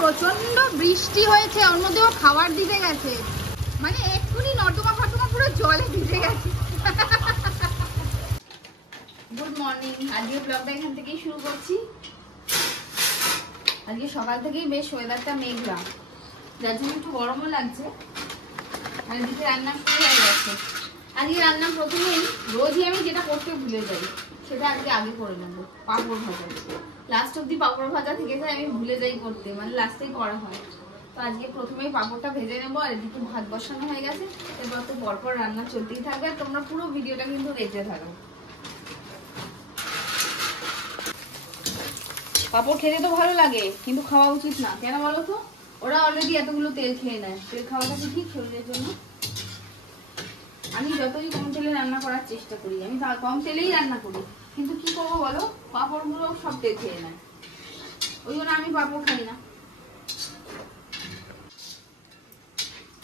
প্রচন্ড বৃষ্টি হয়েছে, ওর মধ্যে ও খাবার দিতে গেছে, মানে এক্ষুনি নর্দমা ফর্দমা পুরো জলে ভিজে গেছে। গুড মর্নিং, আজকে ব্লগটা এখান থেকেই শুরু করছি। আজকে সকাল থেকেই বেশ ওয়েদারটা মেঘলা, যার জন্য একটু গরমও লাগছে। আর এদিকে রান্না শুরু হয়ে গেছে। আজকে রান্না প্রথমেই রোজই আমি যেটা করতে ভুলে যাই সেটা আজকে আগে করে নেবো, পাঁপড় ভাজা। লাস্ট অব্দি পাঁপড় ভাজা থেকে যায়, আমি ভুলে যাই করতে, মানে লাস্টেই করা হয়। তো আজকে প্রথমেই পাঁপড়টা ভেজে নেবো। আর এদিকে ভাত বসানো হয়ে গেছে, এবার তো পরপর রান্না চলতেই থাকবে। আর তোমরা পুরো ভিডিওটা কিন্তু দেখতে থাকো। পাঁপড় খেতে তো ভালো লাগে, কিন্তু খাওয়া উচিত না। কেন বলো তো? ওরা অলরেডি এতগুলো তেল খেয়ে নেয়। তেল খাওয়াটা কি ঠিক শরীরের জন্য? আমি যতই কম তেলে রান্না করার চেষ্টা করি, আমি কম তেলেই রান্না করি, কিন্তু কি করবো বলো, পাঁপড়গুলো সব তেল খেয়ে নেয়। ওই জন্য আমি পাঁপড় খাই না।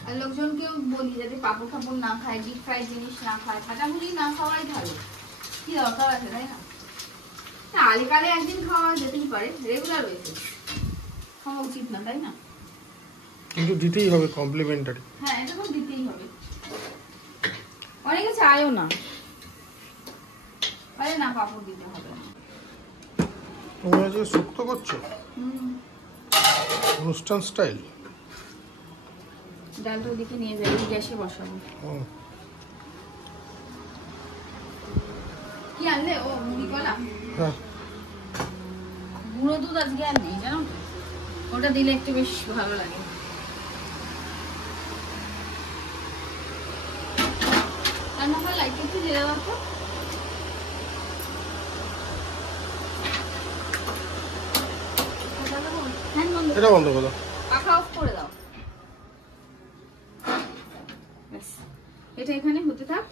আর লোকজনকেও বলি যাতে পাঁপড় ফাপড় না খায়, ডিপ ফ্রাই জিনিস না খায়, ভাজাভুজি না খাওয়াই ভালো। কি দরকার আছে, তাই না? আলেকালে একদিন খাওয়া যেতেই পারে, রেগুলার হয়েছে খাওয়া উচিত না, তাই না? কিন্তু দিতেই হবে কমপ্লিমেন্টারি। হ্যাঁ, এটা তো দিতেই হবে। অনেকে চায়ও না, আরে না পাপড় দিতে হবে। তুমি আজকে শুক্তো করছো? অনুষ্ঠান স্টাইল। ডালটা ওদিকে নিয়ে যাই, গ্যাসে বসাবো। কি আনলে? ও মুড়ি কলা। হ্যাঁ, গুঁড়ো দুধ আজকে আর নেই, জানো তো, ওটা দিলে একটু বেশ ভালো লাগে। রান্না করে লাইট একটু জেলে দাও তো। এটা বন্ধ করো, পাখা অফ করে দাও। এটা এখানে হতে থাক।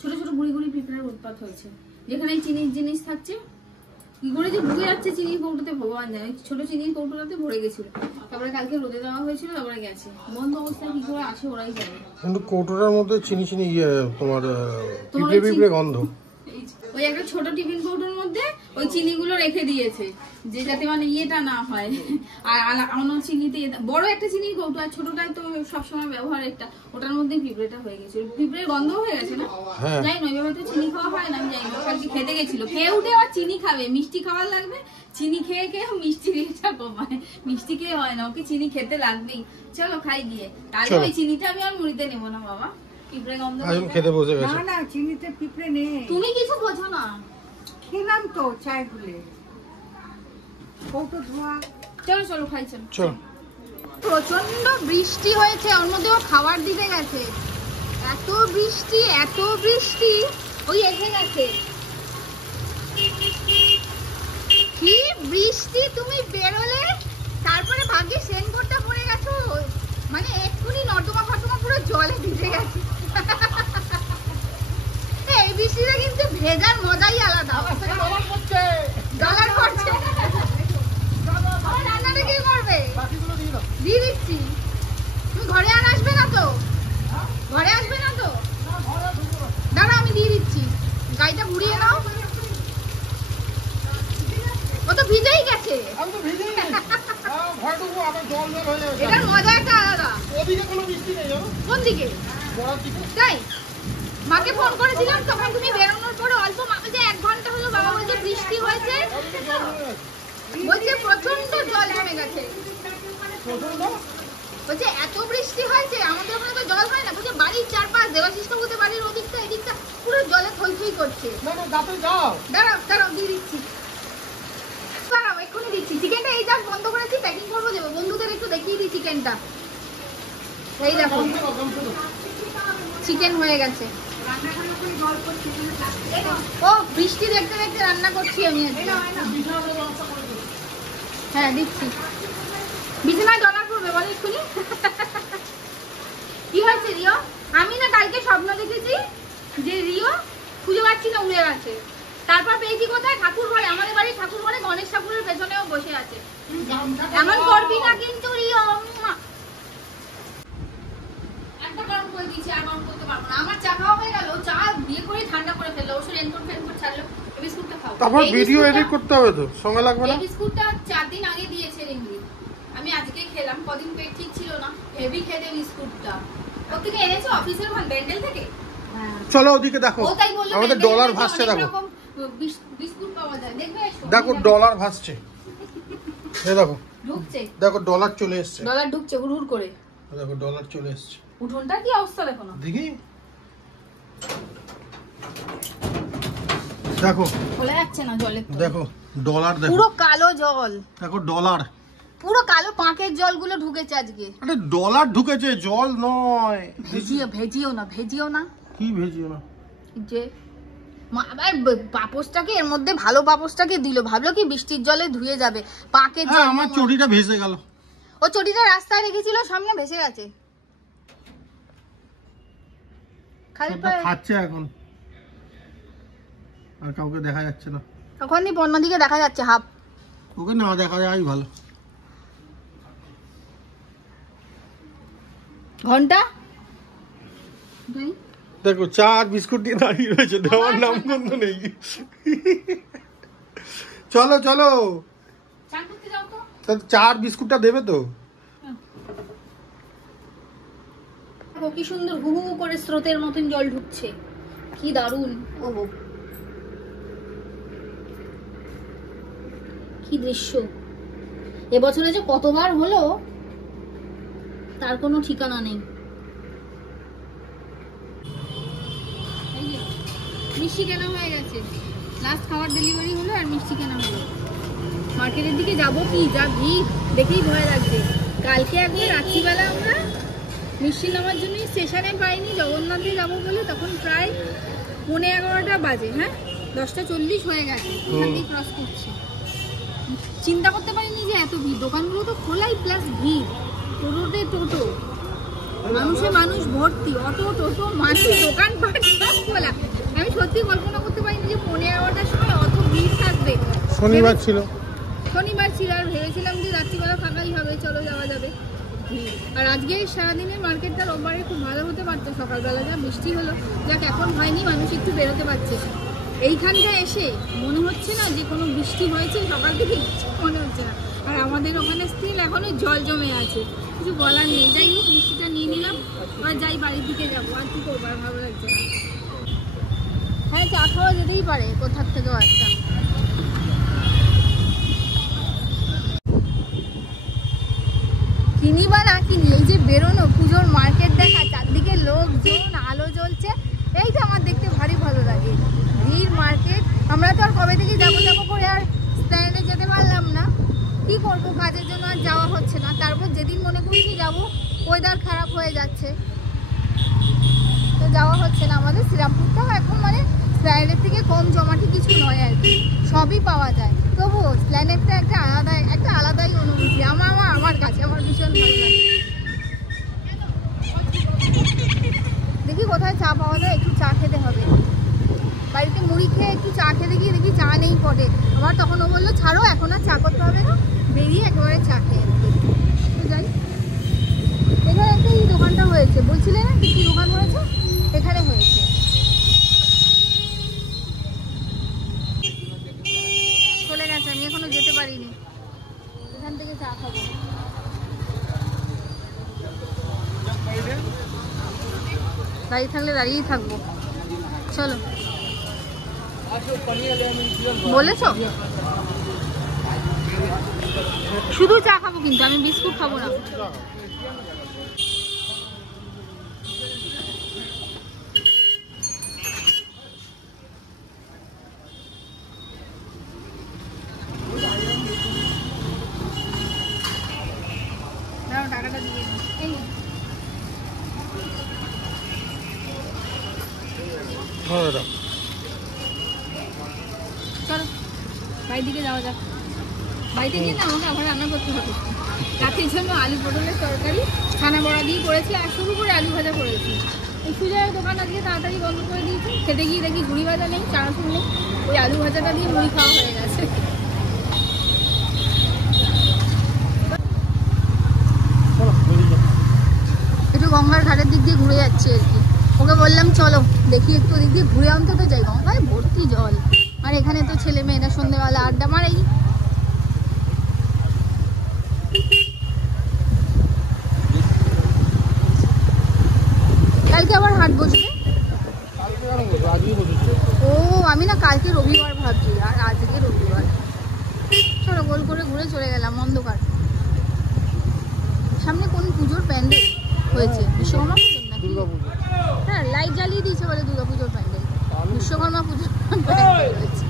ছোট ছোট গুড়ি গুড়ি পিঁপড়ার উৎপাত হয়েছে, যেখানে চিনির জিনিস থাকছে। কি করে যে ঢুকে যাচ্ছে চিনির কৌটোতে ভগবান জানে। ছোট চিনির কৌটোটাতে ভরে গেছিল, তারপরে কালকে রোদে দেওয়া হয়েছিল, তারপরে গেছে। বন্ধ অবস্থায় কি করে আসে ওরাই জানে। কিন্তু কৌটোটার মধ্যে চিনি চিনি তোমার পিঁপড়ে পিঁপড়ে গন্ধ। ওই একটা ছোট টিফিন কৌটোর মধ্যে ওই চিনিগুলো রেখে দিয়েছে, যে যাতে মানে ইয়েটা না হয়। আর অন্য চিনিতে বড় একটা চিনির কৌটো, আর ছোটটাই তো সবসময় ব্যবহার একটা, ওটার মধ্যে পিঁপড়েটা হয়ে গেছে। পিঁপড়ের গন্ধ হয়ে গেছে না? যাই না, ওইভাবে তো চিনি খাওয়া হয় না। আমি যাই না, কালকে খেতে গেছিল, খেয়ে উঠে আবার চিনি খাবে, মিষ্টি খাওয়ার লাগবে। চিনি খেয়ে খেয়ে মিষ্টির ইয়েটা কমায়, মিষ্টি খেয়ে হয় না, ওকে চিনি খেতে লাগবেই। চলো খাই গিয়ে। তাহলে ওই চিনিটা আমি আর মুড়িতে নেবো না বাবা, পিঁপড়ে গন্ধ খেতে বসে গেছে। না না, চিনিতে পিঁপড়ে নেই। তুমি কিছু বোঝো না। খেলাম তো চায় গুলে, কৌটো ধোয়া। চলো চলো খাই, চলো চলো। প্রচন্ড বৃষ্টি হয়েছে, ওর মধ্যে ও খাবার দিতে গেছে। এত বৃষ্টি, এত বৃষ্টি, ওই এসে গেছে। কি বৃষ্টি, তুমি বেরোলে, তারপরে ভাগ্যে রেইনকোটটা পরে গেছো, মানে এক্ষুনি নর্দমা ফর্দমা পুরো জলে ভিজে গেছে। এই বৃষ্টিটা কিন্তু ভেজার মজাই আলাদা। ডলার পড়ছে। রান্নাটা কি করবে? দিয়ে দিচ্ছি। তুমি ঘরে আর আসবে না তো? ঘরে আসবে না তো? দাঁড়া, আমি দিয়ে দিচ্ছি। গাড়িটা ঘুরিয়ে নাও। ও তো ভিজেই গেছে। এটার মজা একটা আলাদা। কোন দিকে? তাই মাকে ফোন করেছিলাম, তখন তুমি বেরোনোর পরে অল্প, মা বলছে 1 ঘন্টা হলো, বাবা বলছে বৃষ্টি হয়েছে, বলছে প্রচন্ড জল জমে গেছে, বলছে এত বৃষ্টি হয়েছে, আমাদের ওখানে তো জল হয় না। বলছে বাড়ির চারপাশ, দেবাশিস বাবুদের বাড়ির ওদিকটা এদিকটা পুরো জলে থই থই করছে। দাঁড়াও দাঁড়াও, দিয়ে দিচ্ছি, দাঁড়াও এক্ষুনি দিচ্ছি। চিকেনটা এই জাস্ট বন্ধ করেছি, প্যাকিং করবো, দেবো। বন্ধুদের একটু দেখিয়ে দিই চিকেনটা। এই দেখো, চিকেন হয়ে গেছে। ও বৃষ্টি দেখতে দেখতে রান্না করছি আমি। হ্যাঁ দিচ্ছি। বিছানায় ডলার পড়বে বলো এক্ষুনি। কি হয়েছে রিও? আমি না কালকে স্বপ্ন দেখেছি যে রিও খুঁজে পাচ্ছি না, উড়ে গেছে। তারপর পেয়েছি কোথায়? ঠাকুর ঘরে, আমাদের বাড়ির ঠাকুর ঘরে গণেশ ঠাকুরের পেছনেও বসে আছে। এমন করবি না কিন্তু রিও। একটা গরম করে দিয়েছি, আর গরম করতে পারবো না। আমার চা খাওয়া হয়ে গেল, চা দিয়ে করে ঠান্ডা করে ফেললো। ওষুধ রেনকোট ফেনকোট ছাড়লো, বিস্কুটটা খাও। তারপর ভিডিও এডিট করতে হবে তো, সময় লাগবে না? বিস্কুটটা 4 দিন আগে দিয়েছে রিঙ্গি। কদিন পেট ঠিক ছিল না, হেভি খেতে বিস্কুটটা। কোথেকে এনেছো? অফিসের ওখান ব্যান্ডেল থেকে? চলো ওদিকে দেখো, ও তাই বললো আমাদের ব্যান্ডেল ডলার থেকে ভাসছে। অনেক দেখো রকম বিস্কুট পাওয়া যায়, দেখবে এসো। দেখো ডলার ভাসছে, এই দেখো ঢুকছে, দেখো ডলার চলে এসছে, ডলার ঢুকছে হুড় করে। দেখো ডলার চলে এসছে। উঠোনটা কি অবস্থা দেখো না, দেখি দেখো খোলা যাচ্ছে না জলের তলায়। দেখো ডলার, দেখো পুরো কালো জল, দেখো ডলার, পুরো কালো পাঁকের জলগুলো ঢুকেছে আজকে। আরে ডলার ঢুকেছে, জল নয়। ভেজিও না কি ভেজিও না? যে আবার পাপোসটাকে এর মধ্যে ভালো পাপোসটাকে দিল, ভাবলো কি বৃষ্টির জলে ধুয়ে যাবে, পাকের জল। আমার চটিটা ভেসে গেল। ও চটিটা রাস্তায় রেখেছিল, সামনে ভেসে গেছে। খালি খাচ্ছে এখন, আর কাউকে দেখা যাচ্ছে না। তখনই বন্যাদিকে দেখা যাচ্ছে হাফ, ওকে না দেখা যায় ভালো। ঘন্টা দেখো চা আর বিস্কুট দিয়ে দাঁড়িয়ে রয়েছে, দেওয়ার নাম গন্ধ নেই। চলো চলো, চা আর বিস্কুটটা দেবে তো? কি সুন্দর হু হু করে স্রোতের মতন জল ঢুকছে, কি দারুণ। ওহো কি দৃশ্য, এবছরে যে কতবার হলো তার কোনো ঠিকানা নেই। মিষ্টি কেনা হয়ে গেছে, লাস্ট খাবার ডেলিভারি হলো আর মিষ্টি কেনা হলো। মার্কেটের দিকে যাবো কি, যা ভিড় দেখেই ভয় লাগছে। কালকে একবার রাত্রিবেলা আমরা মিষ্টি নেওয়ার জন্য স্টেশনে পাইনি, জগন্নাথে যাবো বলে, তখন প্রায় 11:30 বাজে। হ্যাঁ 10:40 হয়ে গেছে, ওখান দিয়ে ক্রস করছি। চিন্তা করতে পারিনি যে এত ভিড়, দোকানগুলো তো খোলাই প্লাস ভিড়, টোটোতে টোটো, মানুষে মানুষ ভর্তি, অটো টোটো মানুষ, দোকানপাট সব খোলা। আমি সত্যি কল্পনা করতে পারিনি যে 11:30টার সময় অত ভিড় থাকবে। শনিবার ছিল আর ভেবেছিলাম যে রাত্রিবেলা ফাঁকাই হবে, চলো যাওয়া যাবে। আর আজকে সারাদিনের মার্কেটটা রোববারে খুব ভালো হতে পারতো, সকালবেলা যা বৃষ্টি হলো, যাক এখন হয়নি, মানুষ একটু বেরোতে পারছে। এইখানটা এসে মনে হচ্ছে না যে কোনো বৃষ্টি হয়েছে, সকাল থেকে মনে হচ্ছে না। আর আমাদের ওখানে স্টিল এখনো জল জমে আছে, কিছু বলার নেই। যাই হোক মিষ্টিটা নিয়ে নিলাম, আর যাই বাড়ির দিকে যাবো, আর কি করবো, আর ভালো লাগছে না। হ্যাঁ চা খাওয়া যেতেই পারে কোথার থেকেও একটা। কিনি বা না কিনি, এই যে বেরোনো পুজোর মার্কেট দেখা, চারদিকে লোকজন, আলো জ্বলছে, এইটা আমার দেখতে ভারী ভালো লাগে। ভিড় মার্কেট, আমরা তো আর কবে থেকে যাবো করে আর স্ট্যান্ডে যেতে পারলাম না, কি করবো, কাজের জন্য আর যাওয়া হচ্ছে না। তারপর যেদিন মনে করছি যাবো, ওয়েদার খারাপ হয়ে যাচ্ছে, তো যাওয়া হচ্ছে না। আমাদের শ্রীরামপুরটাও এখন মানে স্প্ল্যানেডের থেকে কম জমাটি কিছু নয় আর কি, সবই পাওয়া যায়। তবুও স্প্ল্যানেডটা একটা আলাদাই অনুভূতি আমার কাছে, আমার ভীষণ ভালো লাগে। দেখি কোথায় চা পাওয়া যায়, একটু চা খেতে হবে। বাড়িতে মুড়ি খেয়ে একটু চা খেতে গিয়ে দেখি চা নেই পড়ে। আমার তখন ও বললো ছাড়ো এখন আর চা করতে হবে না, বেরিয়ে একেবারে চা খেয়ে যাই। এখানে একটা এই দোকানটা হয়েছে, বলছিলে না কি দোকান হয়েছে, এখানে হয়েছে। চলে গেছে, আমি এখনো যেতে পারিনি, এখান থেকে চা খাবো। দাঁড়িয়ে থাকলে দাঁড়িয়েই থাকবো, চলো। বলেছো শুধু চা খাবো, কিন্তু আমি বিস্কুট খাবো না। টাকাটা দিয়ে এই চলো বাড়ির দিকে যাওয়া যাক। বাড়িতে গিয়ে না আমাকে আবার রান্না করতে হবে। রাতের জন্য আলু পটলের তরকারি ছানা বড়া দিয়ে করেছি, আর শুরু করে আলু ভাজা করেছি। এই সুজয়ের দোকান আজকে তাড়াতাড়ি বন্ধ করে দিয়েছি, খেতে গিয়ে দেখি ঝুড়ি ভাজা নেই, চানাচুর নেই, ওই আলু ভাজাটা দিয়ে মুড়ি খাওয়া হয়ে গেছে। একটু গঙ্গার ঘাটের দিক দিয়ে ঘুরে যাচ্ছি আর কি। ওকে বললাম চলো দেখি একটু ওদিক দিয়ে ঘুরে অন্তত যাই, গঙ্গায় ভর্তি জল, আর এখানে তো ছেলে মেয়েরা সন্ধ্যেবেলা আড্ডা মারেই। আজকে বসেছে। ও আমি না কালকে রবিবার ভাবছি আর আজকে রবিবার। চলো গোল করে ঘুরে চলে গেলাম। অন্ধকার। সামনে কোন পুজোর প্যান্ডেল হয়েছে? বিশ্বকর্মা পুজোর নাকি? দুর্গাপুজো। হ্যাঁ লাইট জ্বালিয়ে দিয়েছে বলে দুর্গাপুজোর প্যান্ডেল। বিশ্বকর্মা পুজোর প্যান্ডেল হয়েছে।